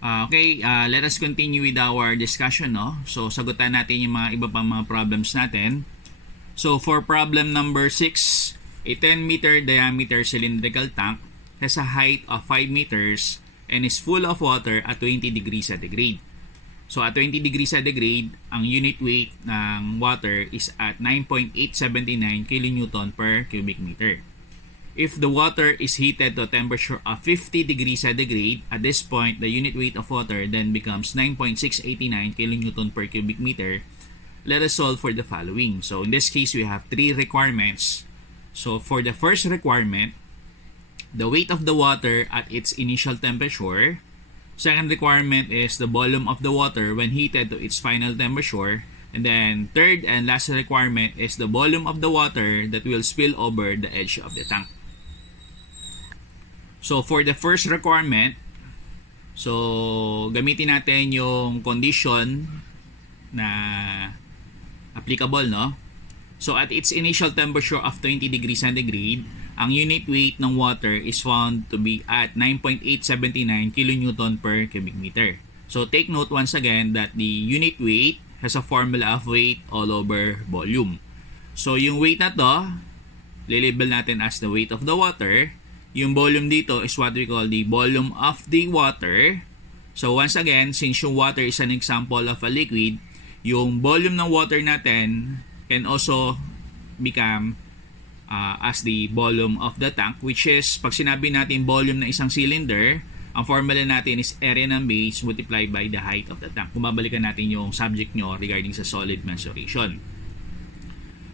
Let us continue with our discussion, no? So, sagutan natin yung mga iba pang mga problems natin. So, for problem number 6, a 10-meter diameter cylindrical tank has a height of 5 meters and is full of water at 20 degrees centigrade. So, at 20 degrees centigrade, ang unit weight ng water is at 9.879 kN per cubic meter. If the water is heated to a temperature of 50 degrees centigrade, at this point, the unit weight of water then becomes 9.689 kN per cubic meter. Let us solve for the following. So, in this case, we have 3 requirements. So, for the first requirement, the weight of the water at its initial temperature. Second requirement is the volume of the water when heated to its final temperature. And then, third and last requirement is the volume of the water that will spill over the edge of the tank. So, for the first requirement, so, gamitin natin yung condition na applicable, no? So, at its initial temperature of 20 degrees centigrade, ang unit weight ng water is found to be at 9.879 kN per cubic meter. So, take note once again that the unit weight has a formula of weight all over volume. So, yung weight na to, lilabel natin as the weight of the water. Yung volume dito is what we call the volume of the water. So, once again, since yung water is an example of a liquid, yung volume ng water natin can also become as the volume of the tank, which is, pag sinabi natin volume ng isang cylinder, ang formula natin is area ng base multiplied by the height of the tank. Kung babalikan natin yung subject nyo regarding sa solid mensuration.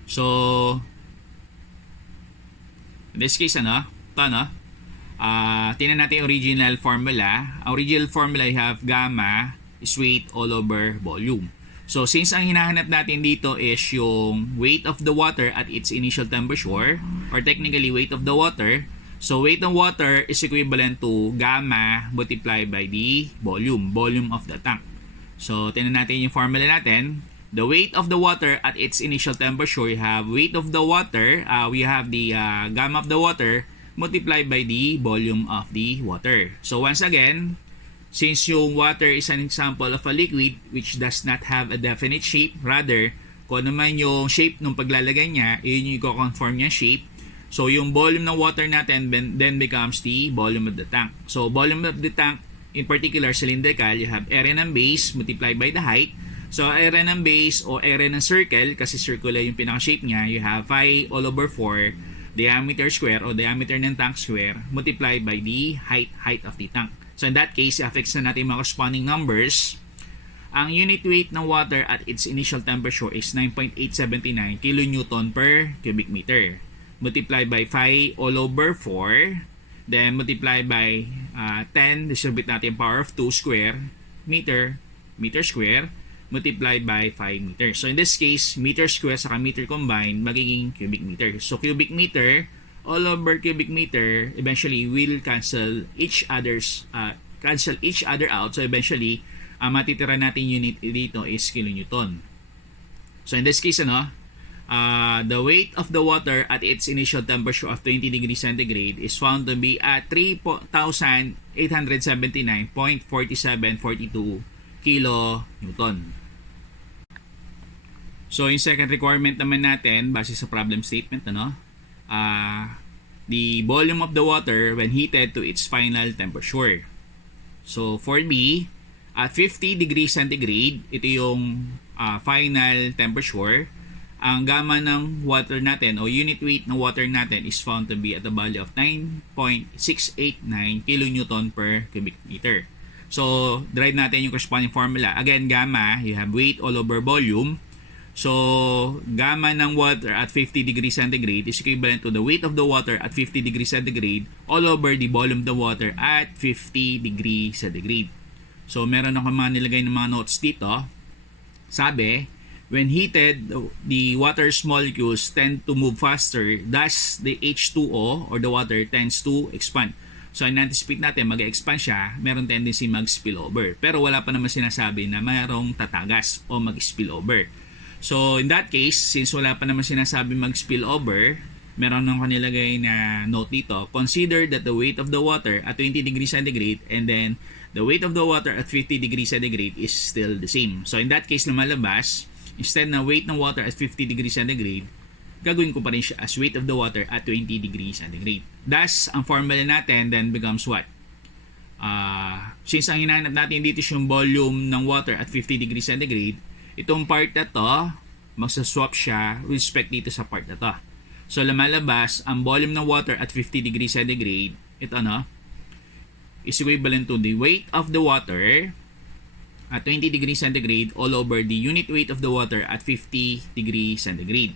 So, in this case, tingnan natin yung original formula. Ang original formula, you have gamma is weight all over volume. So, since ang hinahanap natin dito is yung weight of the water at its initial temperature, or technically weight of the water, so weight of water is equivalent to gamma multiplied by the volume of the tank. So, tingnan natin yung formula natin. The weight of the water at its initial temperature, you have weight of the water, we have the gamma of the water multiplied by the volume of the water. So, once again, since yung water is an example of a liquid which does not have a definite shape, rather, kung naman yung shape nung paglalagay niya, yun yung i-conform niya shape. So, yung volume ng water natin then becomes the volume of the tank. So, volume of the tank, in particular cylindrical, you have area ng base multiplied by the height. So, area ng base o area ng circle, kasi circular yung pinaka-shape niya, you have pi all over 4 diameter square o diameter ng tank square multiplied by the height of the tank. So, in that case, i-affix na natin mga corresponding numbers. Ang unit weight ng water at its initial temperature is 9.879 kN per cubic meter. Multiplied by phi all over 4. Then, multiplied by 10, distribute natin power of 2 square meter square, multiplied by 5 meters. So, in this case, meter square saka meter combined, magiging cubic meter. So, cubic meter all over cubic meter eventually will cancel each other out. So eventually, matitira natin unit dito is kilonewton. So in this case, the weight of the water at its initial temperature of 20 degrees centigrade is found to be at 3,879.4742 kilonewton. So yung second requirement naman natin, base sa problem statement, the volume of the water when heated to its final temperature. So, for B, at 50 degrees centigrade, ito yung final temperature. Ang gamma ng water natin o unit weight ng water natin is found to be at the value of 9.689 kN per cubic meter. So, derive natin yung corresponding formula. Again, gamma, you have weight all over volume. So, gamma ng water at 50 degrees centigrade is equivalent to the weight of the water at 50 degrees centigrade all over the volume of the water at 50 degrees centigrade. So, meron ako mga nilagay ng mga notes dito. Sabi, when heated, the water's molecules tend to move faster, thus the H2O or the water tends to expand. So, in-anticipate natin, mag-expand siya, meron tendency mag-spill over. Pero wala pa naman sinasabi na mayroong tatagas o mag-spill over. So, in that case, since wala pa naman sinasabi mag-spill over, meron nang kanilagay na note dito. Consider that the weight of the water at 20 degrees centigrade and then the weight of the water at 50 degrees centigrade is still the same. So in that case, lumalabas, instead na weight ng water at 50 degrees centigrade, gagawin ko pa rin siya as weight of the water at 20 degrees centigrade. Thus, ang formula natin then becomes what? Since ang hinahanap natin dito is yung volume ng water at 50 degrees centigrade, itong part na to, magsaswap siya with respect dito sa part na to. So, lumalabas, ang volume ng water at 50 degrees centigrade, ito is equivalent to the weight of the water at 20 degrees centigrade all over the unit weight of the water at 50 degrees centigrade.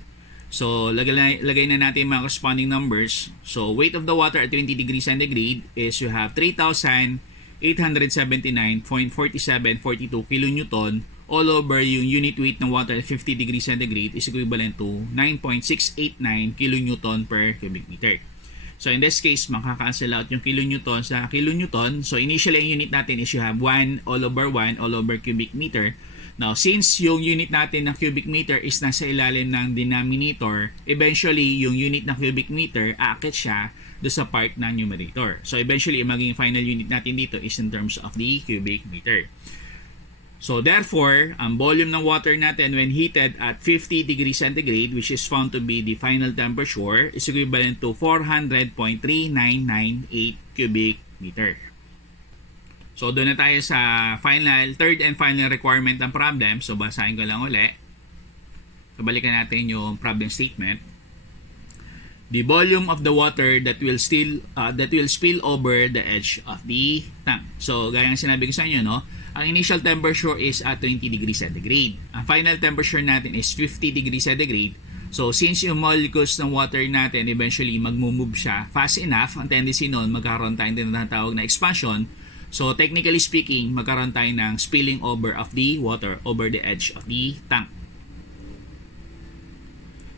So, lagay na natin mga corresponding numbers. So, weight of the water at 20 degrees centigrade is you have 3,879.4742 kilonewton all over yung unit weight ng water at 50 degrees centigrade is equivalent to 9.689 kilonewton per cubic meter. So in this case, makaka-cancel out yung kilonewton sa kilonewton. So initially, ang unit natin is you have 1 all over cubic meter. Now, since yung unit natin ng cubic meter is nasa ilalim ng denominator, eventually, yung unit ng cubic meter, aakit siya do sa part ng numerator. So eventually, magiging final unit natin dito is in terms of the cubic meter. So therefore, ang volume ng water natin when heated at 50 degrees centigrade, which is found to be the final temperature, is equivalent to 400.3998 cubic meter. So doon na tayo sa third and final requirement ng problem. So basahin ko lang uli. So balikan natin yung problem statement. The volume of the water that will spill over the edge of the tank. So gaya ng sinabi ko sa inyo, no? Ang initial temperature is at 20 degrees centigrade. Ang final temperature natin is 50 degrees centigrade. So, since yung molecules ng water natin eventually magmumove siya fast enough, ang tendency nun, magkaroon tayo din na tawag na expansion. So, technically speaking, magkaroon tayo ng spilling over of the water over the edge of the tank.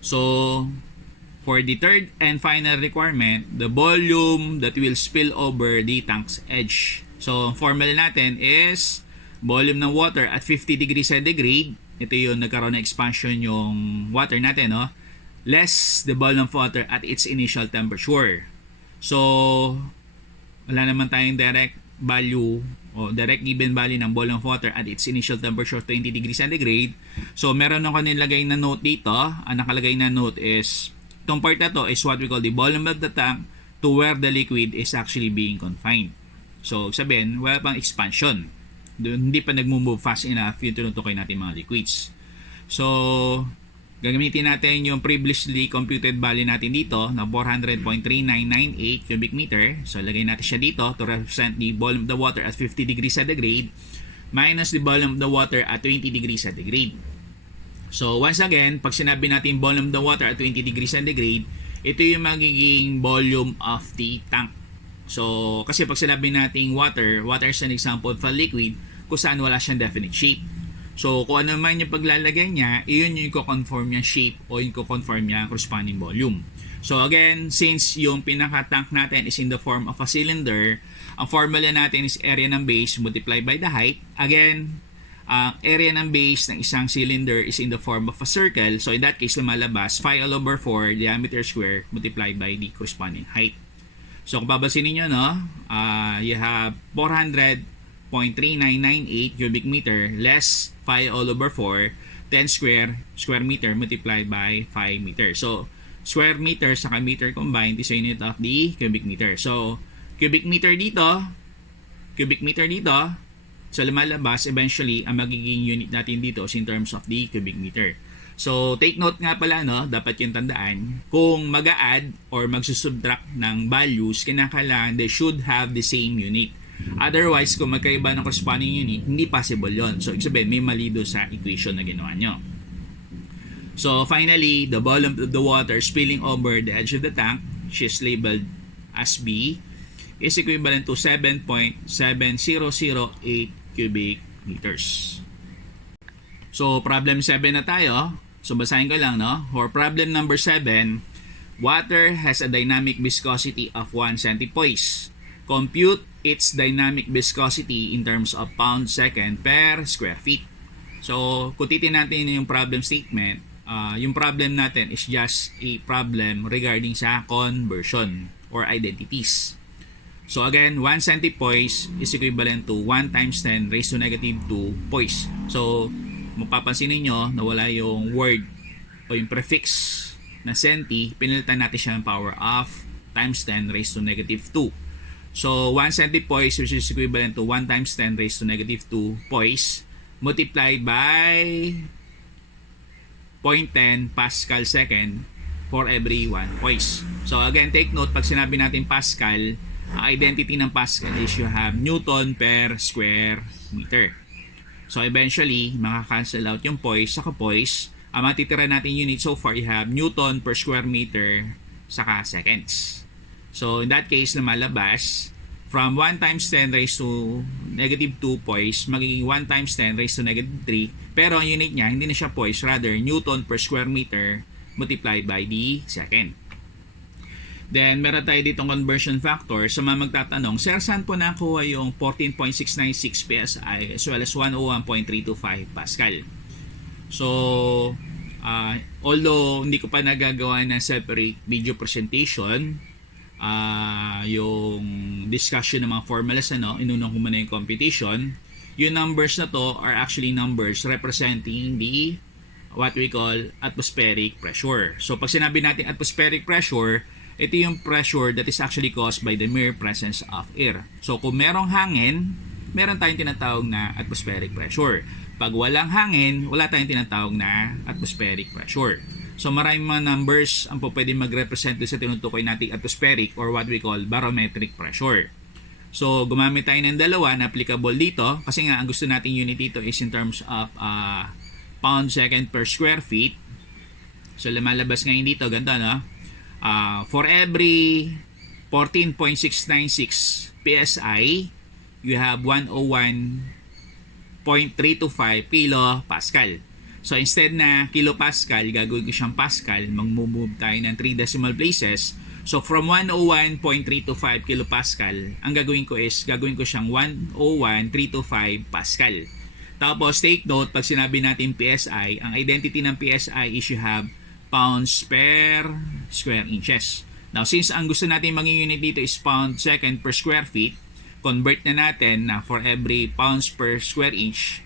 So, for the third and final requirement, the volume that will spill over the tank's edge. So, formula natin is volume ng water at 50 degrees centigrade. Ito yung nagkaroon ng expansion yung water natin, no? Less the volume of water at its initial temperature. So, wala naman tayong direct value o direct given value ng volume of water at its initial temperature 20 degrees centigrade. So, meron ako nilagay na note dito. Ang nakalagay na note is, itong part na to is what we call the volume of the tank to where the liquid is actually being confined. So, sabihin, wala pang expansion. Hindi pa nag-move fast enough yung tinutukoy natin mga liquids. So, gagamitin natin yung previously computed value natin dito na 400.3998 cubic meter. So, lagay natin siya dito to represent the volume of the water at 50 degrees centigrade minus the volume of the water at 20 degrees centigrade. So, once again, pag sinabi natin volume of the water at 20 degrees centigrade, ito yung magiging volume of the tank. So, kasi pag sinabi natin water is an example of a liquid kung saan wala siyang definite shape. So, kung ano man yung paglalagay niya, iyon yung ko-conform niya shape o yung ko-conform niya corresponding volume. So, again, since yung pinaka-tank natin is in the form of a cylinder, ang formula natin is area ng base multiplied by the height. Again, ang area ng base ng isang cylinder is in the form of a circle. So, in that case, lumalabas 5 all over 4 diameter square multiplied by the corresponding height. So, kung babasin ninyo, no, you have 400.3998 cubic meter less 5 all over 4, 10 square meter multiplied by 5 meter. So, square meter saka meter combined is a unit of the cubic meter. So, cubic meter dito. So, lumalabas eventually ang magiging unit natin dito is in terms of the cubic meter. So, take note nga pala, no, dapat yung tandaan, kung mag-a-add or magsusubtract ng values, kinakailangan they should have the same unit. Otherwise, kung magkaiba ng corresponding unit, hindi possible yon. So, ibig sabihin, may mali doon sa equation na ginawa nyo. So, finally, the volume of the water spilling over the edge of the tank, which is labeled as B, is equivalent to 7.7008 cubic meters. So, problem 7 na tayo. So, basahin ko lang, no? For problem number 7, water has a dynamic viscosity of 1 centipoise. Compute its dynamic viscosity in terms of pound-second per square feet. So, kung titignan natin yung problem statement, yung problem natin is just a problem regarding sa conversion or identities. So again, 1 centipoise is equivalent to 1 times 10 raised to negative 2 poise. So mapapansin ninyo na wala yung word o yung prefix na centi, pinilitan natin siya ng power of times 10 raised to negative 2. So 1 centipoise, which is equivalent to 1 times 10 raised to negative 2 poise, multiplied by 0.10 Pascal second for every 1 poise. So again, take note, pag sinabi natin Pascal, ang identity ng Pascal is you have Newton per square meter. So eventually, makakancel out yung poise saka poise. Ang matitira natin unit so far, you have Newton per square meter saka seconds. So in that case, lumalabas from 1 times 10 raised to negative 2 poise, magiging 1 times 10 raised to negative 3. Pero ang unit niya, hindi na siya poise, rather Newton per square meter multiplied by the second. Then, meron tayo ditong conversion factor. Sa mga magtatanong, sir, saan po nakuha yung 14.696 PSI as well as 101.325 Pascal? So, although hindi ko pa nagagawa ng separate video presentation, yung discussion ng mga formulas, inunong ko muna yung computation. Yung numbers na to are actually numbers representing the what we call atmospheric pressure. So, pag sinabi natin atmospheric pressure, ito yung pressure that is actually caused by the mere presence of air. So, kung merong hangin, meron tayong tinatawag na atmospheric pressure. Pag walang hangin, wala tayong tinatawag na atmospheric pressure. So, maraming mga numbers ang po pwede mag-represent sa tinutukoy nating atmospheric or what we call barometric pressure. So, gumamit tayo ng dalawa na applicable dito kasi nga ang gusto nating unit dito is in terms of pound second per square feet. So, lumalabas ngayon dito, ganito, no? For every 14.696 PSI, you have 101.325 kilo Pascal. So instead na kilo Pascal, gagawin ko siyang Pascal, mag-move tayo ng 3 decimal places. So from 101.325 kilo Pascal, ang gagawin ko siyang 101.325 Pascal. Tapos take note, pag sinabi natin PSI, ang identity ng PSI is you have pounds per square inches. Now, since ang gusto natin maging unit dito is pound second per square feet, convert na natin na for every pounds per square inch,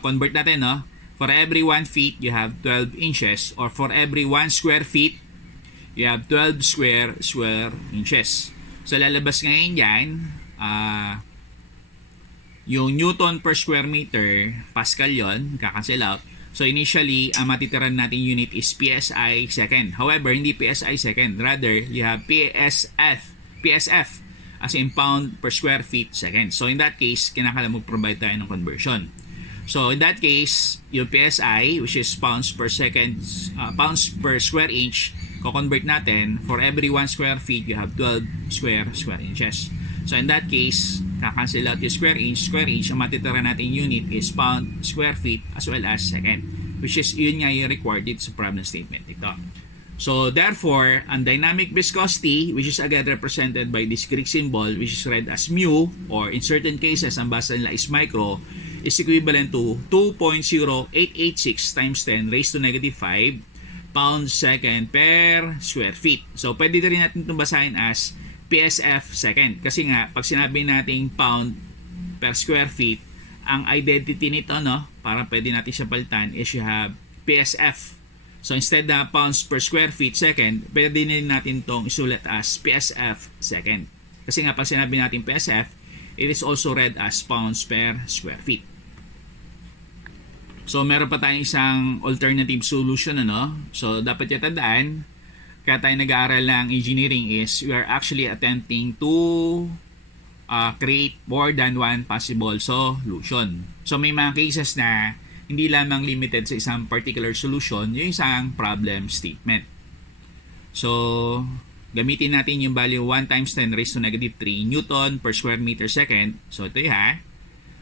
convert natin, no? For every 1 feet, you have 12 inches, or for every 1 square feet, you have 12 square inches. So, lalabas ngayon yan, yung Newton per square meter, Pascal yon, kakancel out. So initially, ang matitiran natin unit is PSI second. However, hindi PSI second. Rather, you have PSF as in pound per square feet second. So in that case, kinakailangan mag-provide tayo ng conversion. So in that case, yung PSI, which is pounds per second, pounds per square inch, ko-convert natin, for every 1 square feet, you have 12 square inches. So in that case, kakancel out yung square inch, ang matitira natin unit is pound square feet as well as second, which is yun nga yung required dito sa problem statement ito. So therefore, ang dynamic viscosity, which is again represented by this Greek symbol, which is read as mu, or in certain cases, ang basa nila is micro, is equivalent to 2.0886 times 10 raised to negative 5 pounds second per square feet. So pwede na rin natin itong basahin as PSF second. Kasi nga, pag sinabi nating pound per square feet, ang identity nito, no, para pwede natin siya palitan, is you have PSF. So instead na pounds per square feet second, pwede din natin itong isulat as PSF second. Kasi nga, pag sinabi natin PSF, it is also read as pounds per square feet. So meron pa tayong isang alternative solution, ano? So dapat yung tandaan, kaya tayo nag-aaral ng engineering is we are actually attempting to create more than one possible solution. So may mga cases na hindi lamang limited sa isang particular solution, yung isang problem statement. So gamitin natin yung value 1 times 10 raised to negative 3 Newton per square meter second. So ito ha.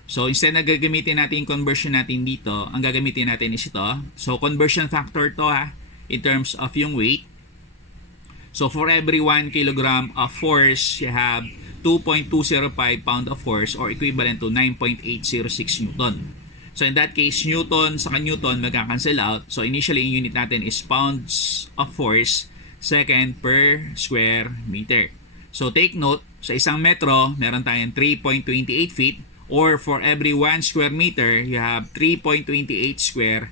So instead na gagamitin natin yung conversion natin dito, ang gagamitin natin is ito. So conversion factor to ha, in terms of yung weight. So for every 1 kilogram of force, you have 2.205 pound of force or equivalent to 9.806 Newton. So in that case, Newton sa Newton magka-cancel out. So initially, yung unit natin is pounds of force second per square meter. So take note, sa isang metro, meron tayong 3.28 feet, or for every 1 square meter, you have 3.28 square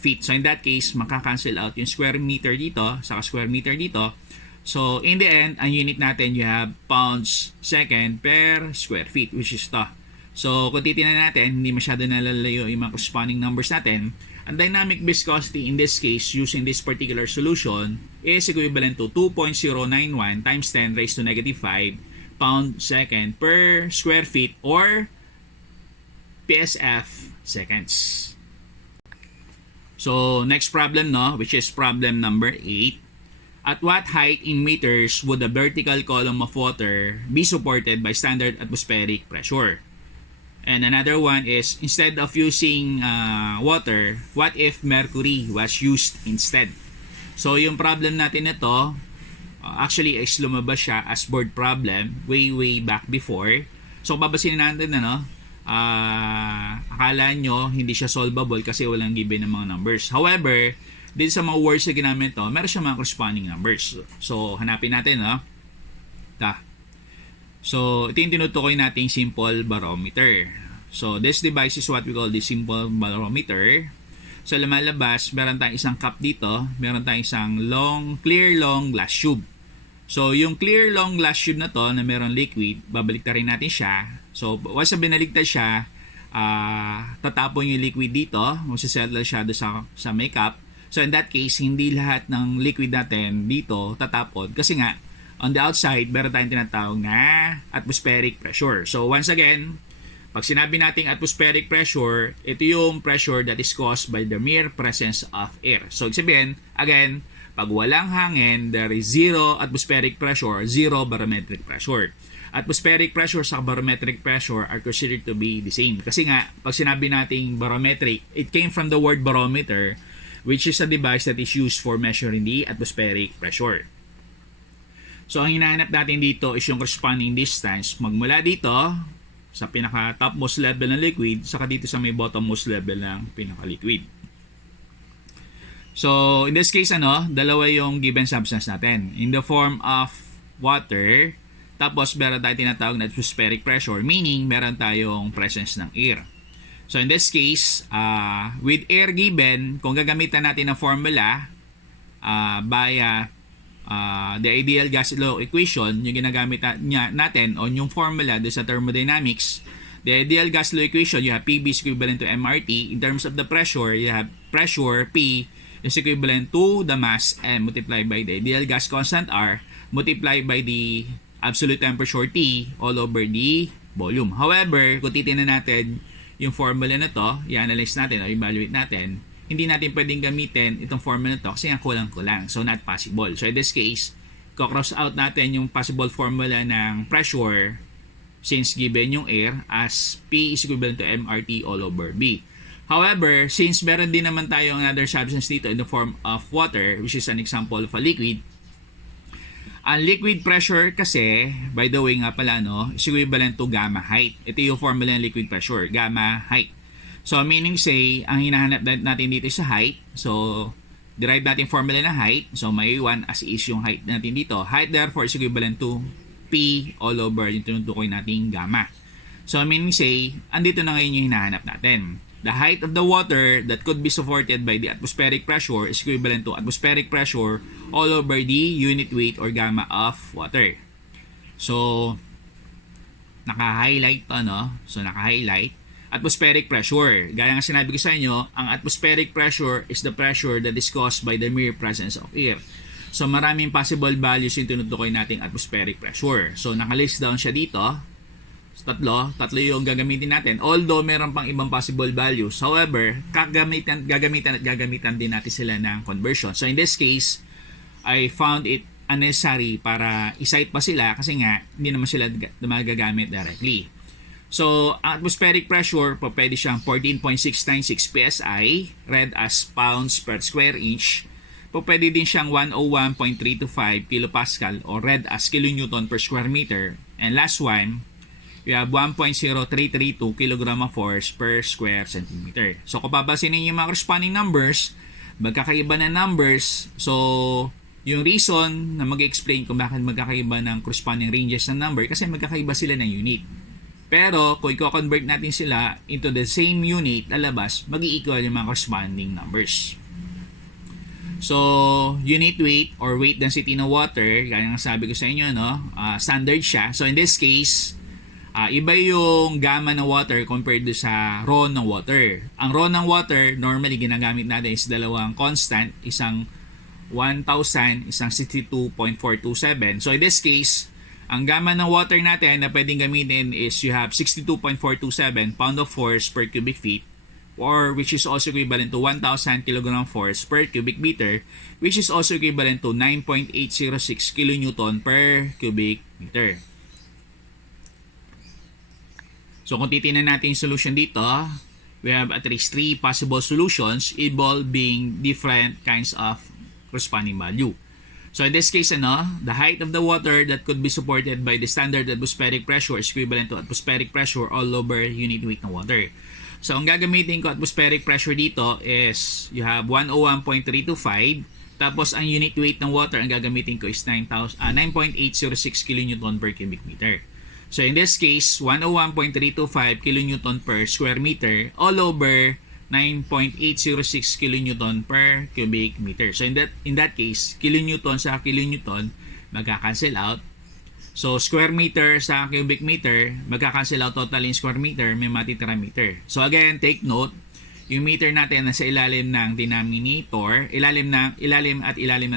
feet. So in that case, makakancel out yung square meter dito, saka square meter dito. So in the end, ang unit natin, you have pounds second per square feet, which is to. So kung titignan natin, hindi masyado nalalayo yung mga corresponding numbers natin. Ang dynamic viscosity in this case, using this particular solution, is equivalent to 2.091 times 10 raised to negative 5 pound second per square feet, or PSF seconds. So next problem, no, which is problem number 8. At what height in meters would the vertical column of water be supported by standard atmospheric pressure? And another one is, instead of using water, what if mercury was used instead? So yung problem natin ito, actually is lumabas siya as board problem way back before. So papasin natin, akala nyo hindi siya solvable kasi walang given ng mga numbers. However, din sa mga words na ginamit to, meron siya mga corresponding numbers. So hanapin natin, So, ito yung tinutukoy nating simple barometer. So, this device is what we call the simple barometer. So, lumalabas, meron tayong isang cup dito, meron tayong isang clear long glass tube. So, yung clear long glass tube na to, na meron liquid, babaliktarin natin siya. So, once na binaligtad siya, tatapon yung liquid dito, magsisettle siya sa may cup. So, in that case, hindi lahat ng liquid natin dito tatapon. Kasi nga, on the outside, meron tayong tinatawag na atmospheric pressure. So, once again, pag sinabi nating atmospheric pressure, ito yung pressure that is caused by the mere presence of air. So, sabihin, again, pag walang hangin, there is zero atmospheric pressure, zero barometric pressure. Atmospheric pressure sa barometric pressure are considered to be the same. Kasi nga, pag sinabi nating barometric, it came from the word barometer, which is a device that is used for measuring the atmospheric pressure. So, ang hinahanap natin dito is yung corresponding distance magmula dito sa pinaka-topmost level ng liquid saka dito sa may bottommost level ng pinaka-liquid. So, in this case, dalawa yung given substance natin. In the form of water, tapos meron tayong tinatawag na atmospheric pressure, meaning meron tayong presence ng air. So, in this case, with air given, kung gagamitan natin ang formula via the ideal gas law equation, yung ginagamit natin on yung formula do sa thermodynamics, the ideal gas law equation, you have PV is equivalent to MRT. In terms of the pressure, you have pressure P is equivalent to the mass M multiplied by the ideal gas constant R multiplied by the absolute temperature T all over the volume. However, kung titingnan natin yung formula na to, i-analyze natin o evaluate natin, hindi natin pwedeng gamitin itong formula na to kasi nga kulang-kulang. So, not possible. So, in this case, cross out natin yung possible formula ng pressure since given yung air as P is equivalent to MRT all over B. However, since meron din naman tayo another substance dito in the form of water, which is an example of a liquid, ang liquid pressure kasi, by the way nga pala, is equivalent to gamma height. Ito yung formula ng liquid pressure, gamma height. So, meaning say, ang hinahanap natin dito sa height. So, derive natin formula ng height. So, may 1 as is yung height natin dito. Height therefore is equivalent to P all over yung tinutukoy nating gamma. So, meaning say, andito na ngayon yung hinahanap natin. The height of the water that could be supported by the atmospheric pressure is equivalent to atmospheric pressure all over the unit weight or gamma of water. So, naka-highlight to, So, naka-highlight. Atmospheric pressure. Gaya nga sinabi ko sa inyo, ang atmospheric pressure is the pressure that is caused by the mere presence of air. So, maraming possible values yung tinutukoy nating atmospheric pressure. So, nakalist down siya dito. Tatlo yung gagamitin natin. Although, meron pang ibang possible values. However, gagamitan din natin sila ng conversion. So, in this case, I found it unnecessary para i-cite pa sila kasi nga, hindi naman sila magagamit directly. So, atmospheric pressure, pwede siyang 14.696 PSI, read as pounds per square inch. Pwede din siyang 101.325 kilopascal or read as kilonewton per square meter. And last one, we have 1.0332 kilogram of force per square centimeter. So, kung papasin ninyo yung mga corresponding numbers, magkakaiba na numbers. So, Yung reason na mag-explain kung bakit magkakaiba ng corresponding ranges ng number kasi magkakaiba sila ng unit. Pero kung i-convert natin sila into the same unit, lalabas, mag-i-equal yung mga corresponding numbers. So, unit weight or weight density ng water, gaya ng sabi ko sa inyo, no? Standard siya. So, in this case, iba yung gamma ng water compared do sa raw ng water. Ang raw ng water, normally ginagamit natin is dalawang constant, isang 1,000, isang 62.427. So, in this case, ang gamma ng water natin na pwedeng gamitin is you have 62.427 pound of force per cubic feet, or which is also equivalent to 1,000 kilogram force per cubic meter, which is also equivalent to 9.806 kilonewton per cubic meter. So kung titingnan natin yung solution dito, we have at least 3 possible solutions involving different kinds of corresponding value. So in this case, the height of the water that could be supported by the standard atmospheric pressure is equivalent to atmospheric pressure all over unit weight ng water. So ang gagamitin ko atmospheric pressure dito is you have 101.325, tapos ang unit weight ng water ang gagamitin ko is 9.806 kilonewton per cubic meter. So in this case, 101.325 kilonewton per square meter all over 9.806 kilonewton per cubic meter. So in that case, kilonewton sa kilonewton magka-cancel out. So square meter sa cubic meter magka-cancel out, total in square meter, may matitira meter. So again, take note, yung meter natin nasa ilalim ng denominator, ilalim ng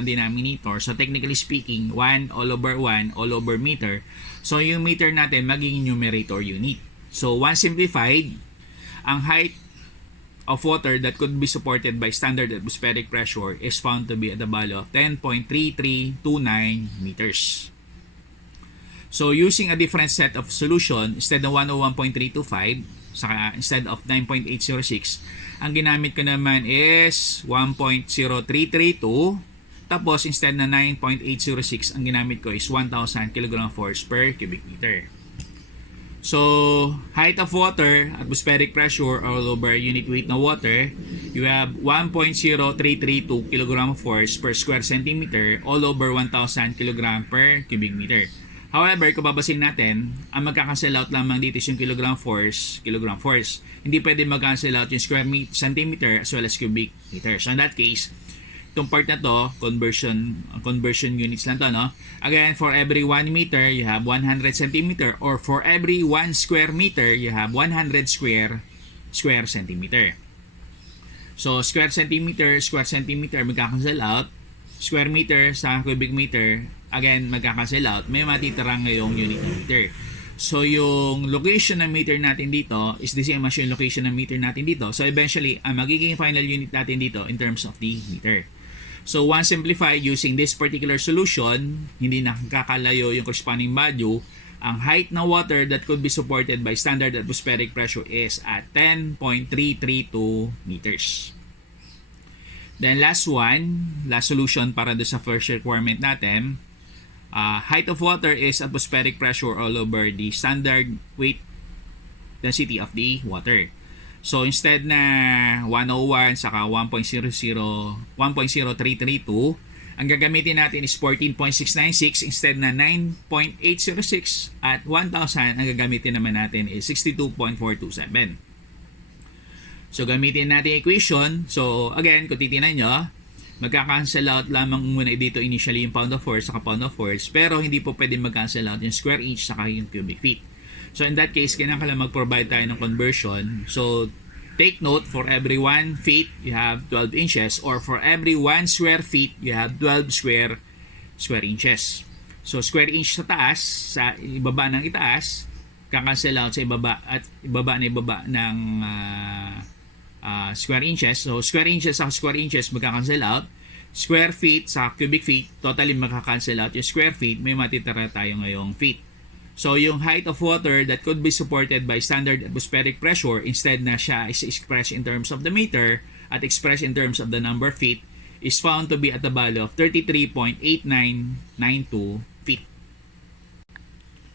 denominator. So technically speaking, 1 all over 1 all over meter. So yung meter natin magiging numerator unit. So once simplified, ang height of water that could be supported by standard atmospheric pressure is found to be at the value of 10.3329 meters. So using a different set of solution, instead of 101.325, instead of 9.806, ang ginamit ko naman is 1.0332, tapos instead na 9.806, ang ginamit ko is 1,000 kg force per cubic meter. So, height of water, atmospheric pressure all over unit weight ng water, you have 1.0332 kg force per square centimeter all over 1,000 kg per cubic meter. However, kung babasin natin, ang magka-cancel out lamang dito is yung kilogram force. Hindi pwede mag-cancel out yung square centimeter as well as cubic meter. So, in that case, itong part na to, conversion units lang to, no? Again, for every 1 meter, you have 100 centimeter, or for every 1 square meter, you have 100 square centimeter. So, square centimeter, magkakancel out. Square meter sa cubic meter, again, magkakancel out. May matitira ngayong unit meter. So, yung location ng meter natin dito is the same as yung location ng meter natin dito. So, eventually, ang magiging final unit natin dito in terms of the meter. So, once simplified using this particular solution, hindi nakakalayo yung corresponding value. Ang height ng water that could be supported by standard atmospheric pressure is at 10.332 meters. Then, last solution para do sa first requirement natin. Height of water is atmospheric pressure all over the standard weight density of the water. So instead na 101 saka 1.0332, ang gagamitin natin is 14.696 instead na 9.806, at 1,000 ang gagamitin naman natin is 62.427. So gamitin natin equation. So again, kung titingnan nyo, magka-cancel out lamang muna dito initially yung pound of force saka pound of force, pero hindi po pwede mag-cancel out yung square inch saka yung cubic feet. So in that case, kailangan lang mag-provide tayo ng conversion. So take note, for every 1 feet you have 12 inches, or for every 1 square feet you have 12 square inches. So square inch sa taas, sa ibaba ng itaas, kakancel out sa ibaba, at ibaba ng square inches. So square inches sa square inches magka-cancel out. Square feet sa cubic feet, totally magka-cancel out yung square feet, may matitira tayo ngayong feet. So yung height of water that could be supported by standard atmospheric pressure, instead na siya is expressed in terms of the meter at expressed in terms of the number of feet, is found to be at the value of 33.8992 feet.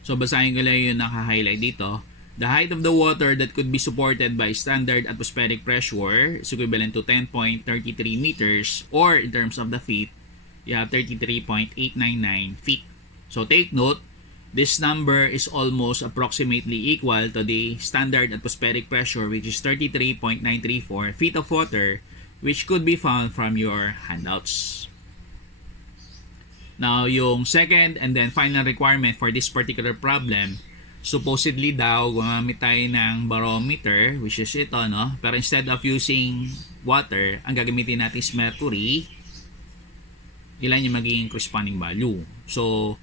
So basahin ko lang yung naka-highlight dito. The height of the water that could be supported by standard atmospheric pressure is equivalent to 10.33 meters, or in terms of the feet, you have 33.899 feet. So take note, this number is almost approximately equal to the standard atmospheric pressure, which is 33.934 feet of water, which could be found from your handouts. Now, yung second and then final requirement for this particular problem, supposedly daw gumamit tayo ng barometer, which is ito, no? Pero instead of using water, ang gagamitin natin is mercury. Ilan yung magiging corresponding value? So,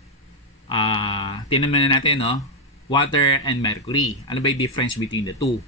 tinaman na natin, no? Water and mercury. Ano ba yung difference between the two?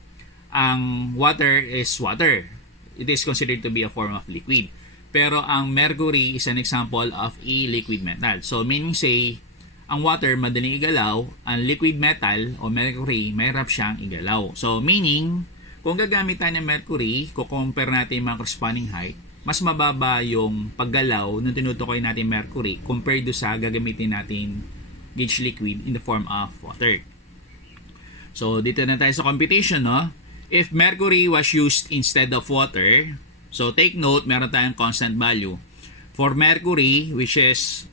Ang water is water. It is considered to be a form of liquid. Pero ang mercury is an example of a liquid metal. So, meaning say, ang water madaling igalaw, ang liquid metal o mercury, mahirap siyang igalaw. So, meaning, kung gagamit tayo ng mercury, kukompare natin yung mga corresponding height, mas mababa yung paggalaw ng tinutukoy natin mercury compared do sa gagamitin natin gauge liquid in the form of water. So, dito na tayo sa computation, no? If mercury was used instead of water, so take note, meron tayong constant value. For mercury, which is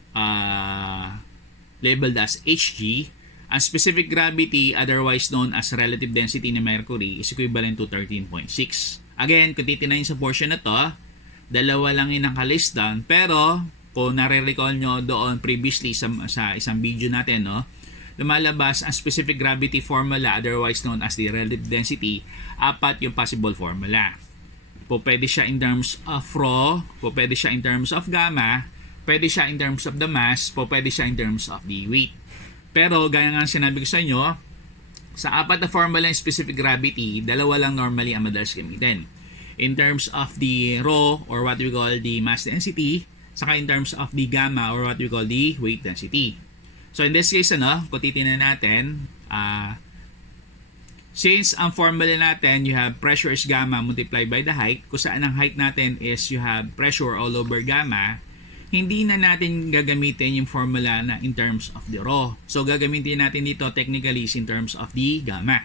labeled as Hg, ang specific gravity, otherwise known as relative density ng mercury, is equivalent to 13.6. Again, kung titinayin sa portion na to, dalawa lang yung nakalist down, pero kung nare-recall nyo doon previously sa isang video natin, no, lumalabas ang specific gravity formula, otherwise known as the relative density, apat yung possible formula. Pwede siya in terms of rho, pwede siya in terms of gamma, pwede siya in terms of the mass, pwede siya in terms of the weight. Pero gaya nga sinabi ko sa inyo, sa apat na formula ng specific gravity, dalawa lang normally ang madalas gamitin. In terms of the rho or what we call the mass density, saka in terms of the gamma or what we call the weight density. So in this case, kung titingnan natin, since ang formula natin, you have pressure is gamma multiplied by the height, kung saan ang height natin is you have pressure all over gamma, hindi na natin gagamitin yung formula na in terms of the rho. So gagamitin natin dito technically is in terms of the gamma.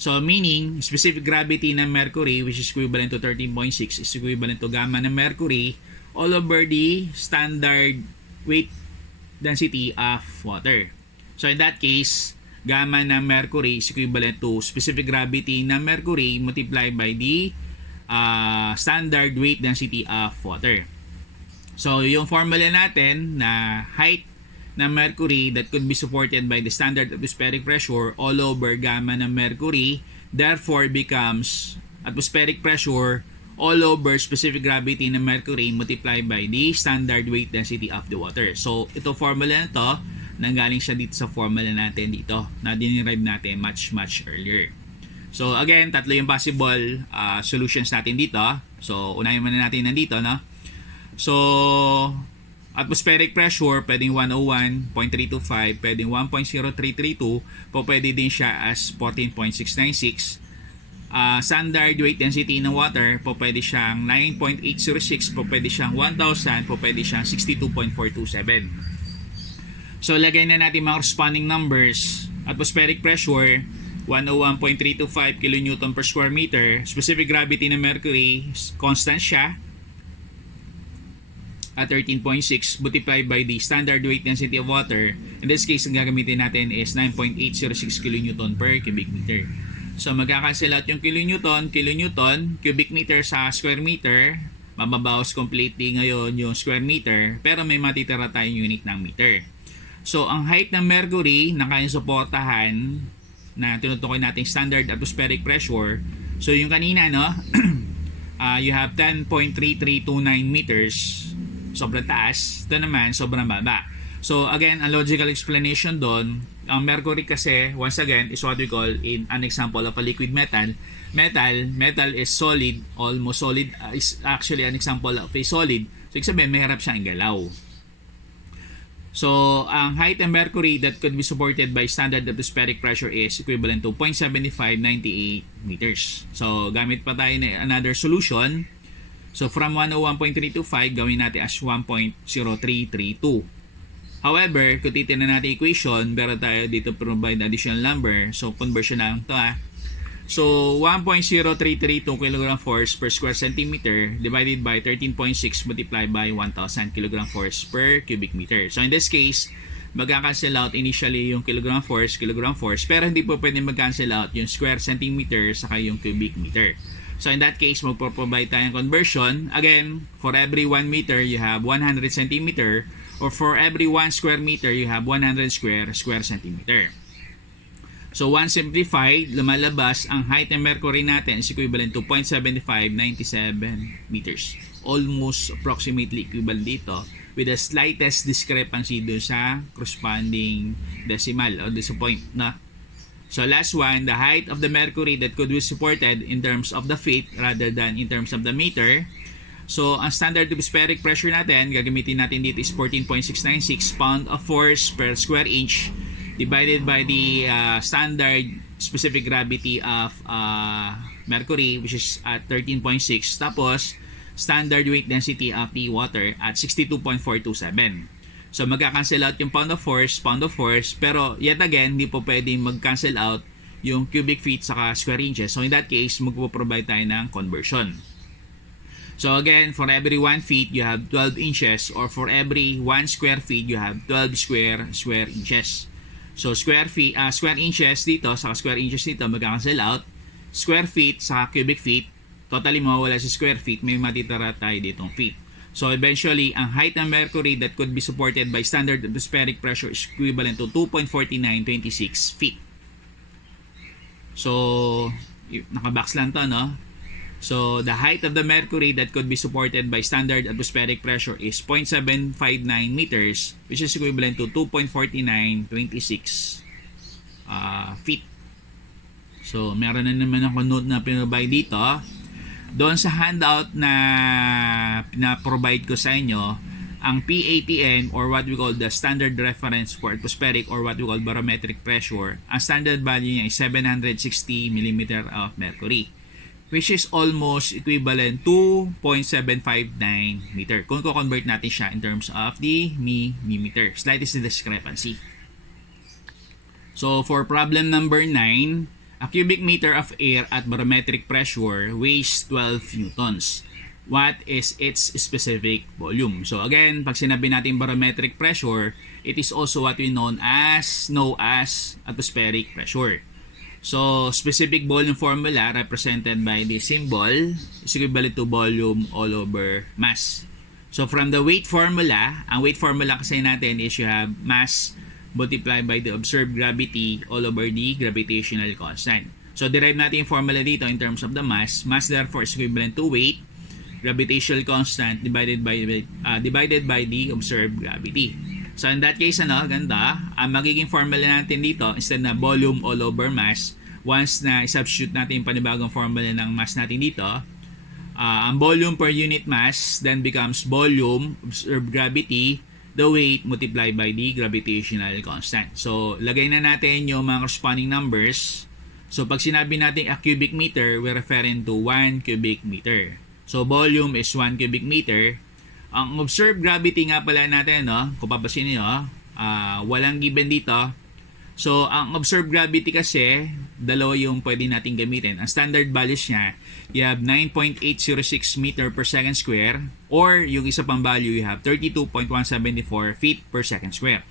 So meaning, specific gravity ng mercury, which is equivalent to 13.6, is equivalent to gamma ng mercury all over the standard weight density of water. So in that case, gamma ng mercury is equivalent to specific gravity ng mercury multiplied by the standard weight density of water. So yung formula natin na height ng mercury that could be supported by the standard atmospheric pressure all over gamma ng mercury, therefore becomes atmospheric pressure all over specific gravity ng mercury multiplied by the standard weight density of the water. So ito formula na to, nanggaling siya dito sa formula natin dito na dinerive natin much earlier. So again, tatlo yung possible solutions natin dito. So unahin muna natin nandito, no? So atmospheric pressure, pwedeng 101.325, pwedeng 1.0332, pwede din siya as 14.696. Standard weight density ng water, pwede siyang 9.806, pwede siyang 1,000, pwede siyang 62.427. So lagay na natin mga corresponding numbers. Atmospheric pressure, 101.325 kN per square meter. Specific gravity ng mercury, constant siya at 13.6 multiplied by the standard weight density of water. In this case, ang gagamitin natin is 9.806 kN per cubic meter. So magkakancel out yung kilonewton, cubic meter sa square meter, mababawas completely ngayon yung square meter, pero may matitira tayong unit ng meter. So ang height ng mercury na kayang suportahan na tinutukoy nating standard atmospheric pressure, so yung kanina, no, you have 10.3329 meters, sobrang taas. Ito naman, sobrang baba. So again, a logical explanation doon, ang mercury kasi, once again, is what we call an example of a liquid metal. Metal is solid, almost solid, is actually an example of a solid. So ibig sabihin, mahirap siyang igalaw. So ang height ng mercury that could be supported by standard atmospheric pressure is equivalent to 0.7598 meters. So gamit pa tayo na another solution. So from 101.325, gawin natin as 1.0332. However, kung titignan natin equation, meron tayo dito provide additional number. So conversion lang ito, So 1.0332 kg force per square centimeter divided by 13.6 multiplied by 1,000 kg force per cubic meter. So in this case, magka-cancel out initially yung kilogram force, pero hindi po pwede mag-cancel out yung square centimeter saka yung cubic meter. So in that case, magpo-provide tayong conversion. Again, for every 1 meter, you have 100 centimeter, or for every 1 square meter, you have 100 square centimeter. So, once simplified, lumalabas ang height ng mercury natin is equivalent to 0.7597 meters. Almost approximately equivalent dito with the slightest discrepancy dun sa corresponding decimal o sa point na. So, last one, the height of the mercury that could be supported in terms of the feet rather than in terms of the meter. So, ang standard atmospheric pressure natin, gagamitin natin dito is 14.696 pound of force per square inch divided by the standard specific gravity of mercury, which is at 13.6, tapos standard weight density of the water at 62.427. So magka-cancel out yung pound of force, pero yet again, hindi po pwedeng mag-cancel out yung cubic feet saka square inches. So in that case, magpo-provide tayo ng conversion. So again, for every 1 feet, you have 12 inches, or for every 1 square feet, you have 12 square inches. So square inches dito sa square inches dito magka-cancel out. Square feet sa cubic feet, totally mawawala sa square feet, may matitira tayo ditong feet. So eventually, ang height ng mercury that could be supported by standard atmospheric pressure is equivalent to 2.4926 feet. So naka-box lang to, no? So the height of the mercury that could be supported by standard atmospheric pressure is 0.759 meters, which is equivalent to 2.4926 feet. So meron na naman ako note na pinrovide dito. Doon sa handout na pina-provide ko sa inyo, ang PATM, or what we call the standard reference for atmospheric or what we call barometric pressure, ang standard value niya is 760 mm of mercury, which is almost equivalent to 0.759 meter. Kung ko-convert natin siya in terms of the millimeter, slightest discrepancy. So, for problem number 9, a cubic meter of air at barometric pressure weighs 12 newtons. What is its specific volume? So, again, pag sinabi natin barometric pressure, it is also what we know as atmospheric pressure. So, specific volume formula represented by the symbol is equivalent to volume all over mass. So, from the weight formula, ang weight formula kasi natin is you have mass multiplied by the observed gravity all over the gravitational constant. So, derive natin yung formula dito in terms of the mass. Mass therefore is equivalent to weight, gravitational constant divided by the observed gravity. So in that case, ganda, ang magiging formula natin dito, instead na volume all over mass, once na i-substitute natin yung panibagong formula ng mass natin dito, ang volume per unit mass then becomes volume, observed gravity, the weight multiplied by the gravitational constant. So lagay na natin yung mga corresponding numbers. So pag sinabi natin a cubic meter, we're referring to 1 cubic meter. So volume is 1 cubic meter. Ang observed gravity nga pala natin, kung papasin niyo, walang given dito. So, ang observed gravity kasi, dalawa yung pwede natin gamitin. Ang standard values niya, you have 9.806 meter per second square, or yung isa pang value, you have 32.174 feet per second square.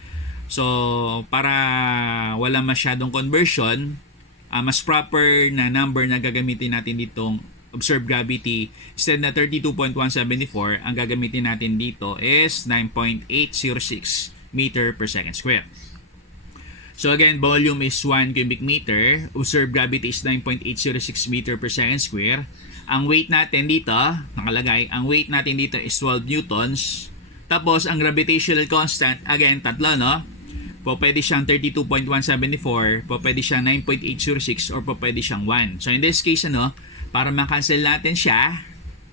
So, para wala masyadong conversion, mas proper na number na gagamitin natin ditong observed gravity, instead na 32.174, ang gagamitin natin dito is 9.806 meter per second square. So again, volume is 1 cubic meter, observed gravity is 9.806 meter per second square. Ang weight natin dito, nakalagay, ang weight natin dito is 12 newtons. Tapos ang gravitational constant, again, tatlo, po pwede siyang 32.174, po pwede siyang 9.806, or po pwede siyang 1. So in this case, para ma-cancel natin siya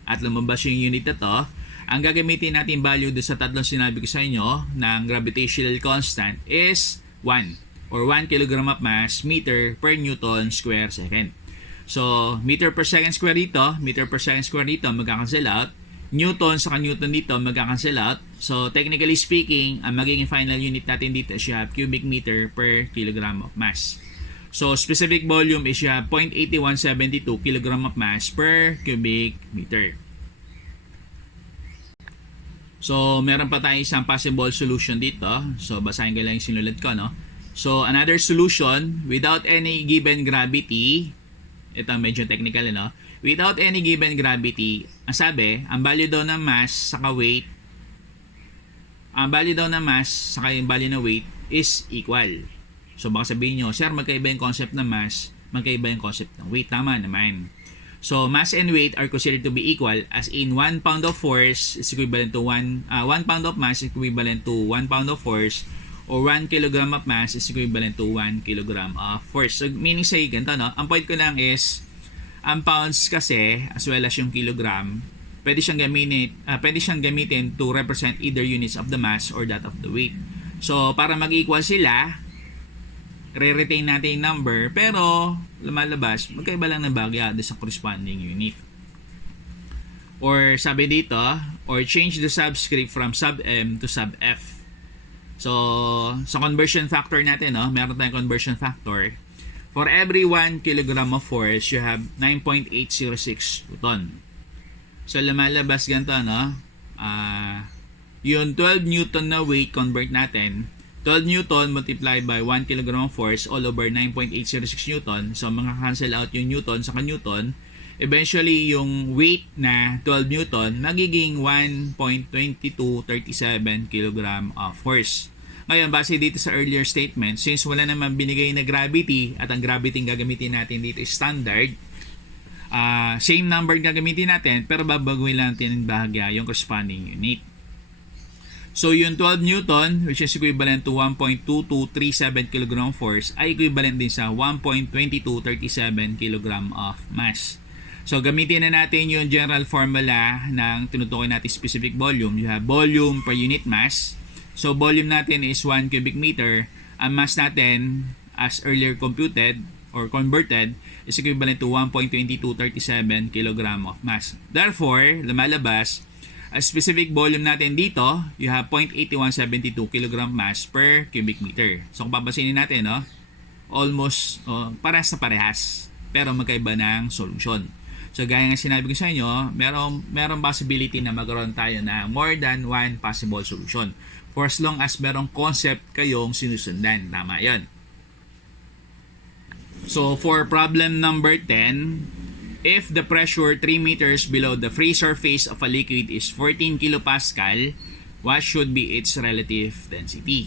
at lumabas yung unit na to, ang gagamitin natin value doon sa tatlong sinabi ko sa inyo ng gravitational constant is 1, or 1 kilogram of mass meter per newton square second. So, meter per second square dito, magka-cancel out. Newton sa newton dito, magka-cancel out. So, technically speaking, ang magiging final unit natin dito is you have cubic meter per kilogram of mass. So, specific volume is you have 0.8172 kilogram of mass per cubic meter. So, meron pa tayong isang possible solution dito. So, basahin ko lang yung sinulat ko, no? So, another solution, without any given gravity, ito medyo technical, no? Without any given gravity, ang sabi, ang value daw ng mass saka weight, ang value daw ng mass saka yung value ng weight is equal. So, baka sabihin nyo, sir, magkaiba yung concept ng mass, magkaiba yung concept ng weight. Tama naman. So, mass and weight are considered to be equal, as in 1 pound of force is equivalent to 1 pound of mass is equivalent to 1 pound of force, or 1 kilogram of mass is equivalent to 1 kilogram of force. So, meaning say, ganito, no? Ang point ko lang is, ang pounds kasi, as well as yung kilogram, pwede siyang gamitin to represent either units of the mass or that of the weight. So, para mag-equal sila, re-retain natin yung number, pero lumalabas, magkaiba lang ng bagay sa corresponding unit. Or sabi dito, or change the subscript from sub M to sub F. So, sa conversion factor natin, no, meron tayong conversion factor. For every 1 kilogram of force, you have 9.806 Newton. So, lumalabas ganito, no? Yung 12 Newton na weight, convert natin. 12 Newton multiplied by 1 kilogram of force all over 9.806 Newton. So, cancel out yung Newton sa Newton. Eventually, yung weight na 12 Newton magiging 1.2237 kilogram of force. Ngayon, base dito sa earlier statement, since wala naman binigay na gravity at ang gravity gagamitin natin dito is standard, same number gagamitin natin pero babaguhin lang natin bahagya yung corresponding unit. So, yung 12 Newton, which is equivalent to 1.2237 kg force, ay equivalent din sa 1.2237 kg of mass. So, gamitin na natin yung general formula ng tinutukoy natin specific volume. You have volume per unit mass. So, volume natin is 1 cubic meter. Ang mass natin, as earlier computed or converted, is equivalent to 1.2237 kg of mass. Therefore, lumalabas, a specific volume natin dito, you have 0.8172 kg mass per cubic meter. So, kung papasinin natin, no, almost parehas na parehas, pero magkaiba ng solution. So, gaya nga sinabi ko sa inyo, merong possibility na magkaroon tayo na more than one possible solution. For as long as merong concept kayong sinusundan. Tama yon. So, for problem number 10, if the pressure 3 meters below the free surface of a liquid is 14 kilopascal, what should be its relative density?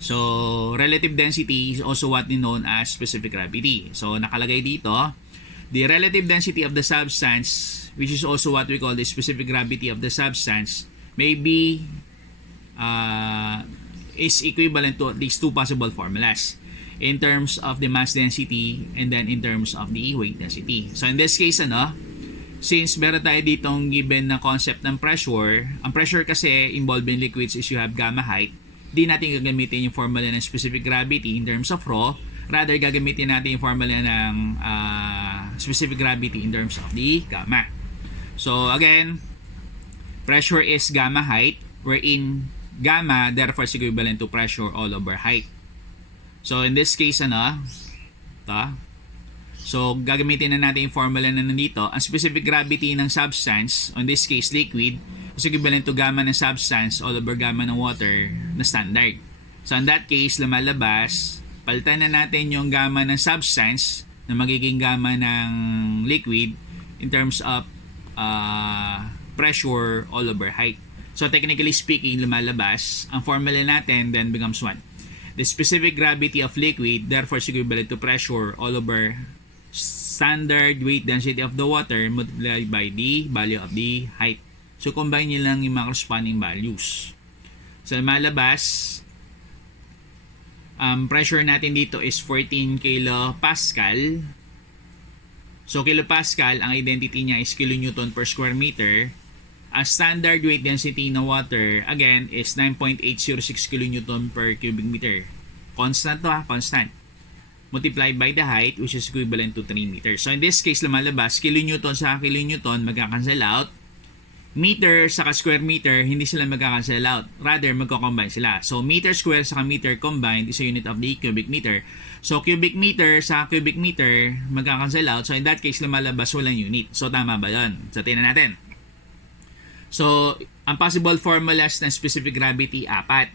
So, relative density is also what is known as specific gravity. So, nakalagay dito, the relative density of the substance, which is also what we call the specific gravity of the substance, may be is equivalent to these two possible formulas, in terms of the mass density and then in terms of the weight density. So, in this case, since meron tayo ditong given na concept ng pressure, ang pressure kasi involved in liquids is you have gamma height, di natin gagamitin yung formula ng specific gravity in terms of rho, rather gagamitin natin yung formula ng specific gravity in terms of the gamma. So, again, pressure is gamma height, wherein gamma therefore is equivalent to pressure all over height. So, in this case, so, gagamitin na natin yung formula na nandito. Ang specific gravity ng substance, in this case, liquid, is equivalent to gamma ng substance all over gamma ng water na standard. So, in that case, lumalabas, palitan na natin yung gamma ng substance na magiging gamma ng liquid in terms of pressure all over height. So, technically speaking, lumalabas, ang formula natin then becomes 1. The specific gravity of liquid therefore is equivalent to pressure all over standard weight density of the water multiplied by the value of the height. So, combine nyo lang yung mga corresponding values. So, malabas, pressure natin dito is 14 kilopascal. So, kilopascal, ang identity niya is kilonewton per square meter. Ang standard weight density ng water, again, is 9.806 kilonewton per cubic meter. Constant to constant. Multiplied by the height, which is equivalent to 3 meters. So, in this case, lumalabas, kilonewton sa kilonewton, magkakancel out. meter saka square meter, hindi sila magka-cancel out. Rather, magko-combine sila. So, meter square saka meter combined is a unit of the cubic meter. So, cubic meter sa cubic meter, magka-cancel out. So, in that case, lumalabas walang unit. So, tama ba yun? So, tingnan natin. So, ang possible formulas ng specific gravity, 4.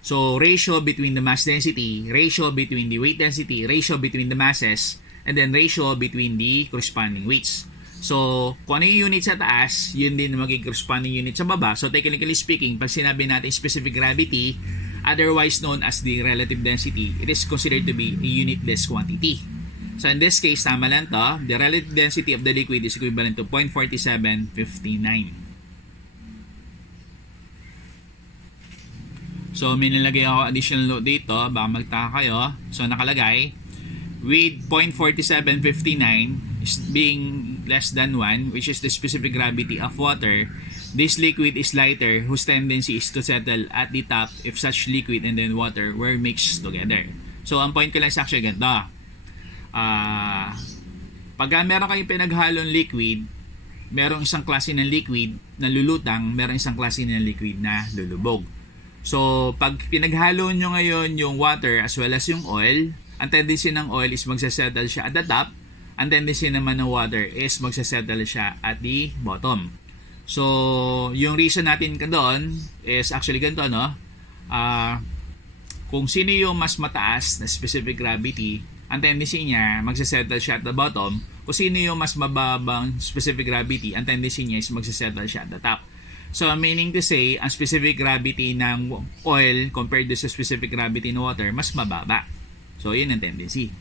So, ratio between the mass density, ratio between the weight density, ratio between the masses, and then ratio between the corresponding weights. So, kung ano yung unit sa taas, yun din magiging corresponding unit sa baba. So, technically speaking, pag sinabi natin specific gravity, otherwise known as the relative density, it is considered to be a unitless quantity. So, in this case, tama lang to. The relative density of the liquid is equivalent to 0.4759. So, may nilagay ako additional note dito. Baka magtaka kayo. So, nakalagay, with 0.4759 is being less than 1, which is the specific gravity of water, this liquid is lighter whose tendency is to settle at the top if such liquid and then water were mixed together. So, ang point ko lang sa actually ganito. Pagka meron kayong pinaghalong liquid, merong isang klase ng liquid na lulutang, merong isang klase ng liquid na lulubog. So, pag pinaghalo nyo ngayon yung water as well as yung oil, ang tendency ng oil is magsasettle siya at the top. Ang tendency naman ng water is magsasettle siya at the bottom. So, yung reason natin doon is actually ganito, no? Kung sino yung mas mataas na specific gravity, ang tendency niya magsasettle siya at the bottom. Kung sino yung mas mababang specific gravity, ang tendency niya is magsasettle siya at the top. So, meaning to say, ang specific gravity ng oil compared to sa specific gravity ng water, mas mababa. So, yun ang tendency.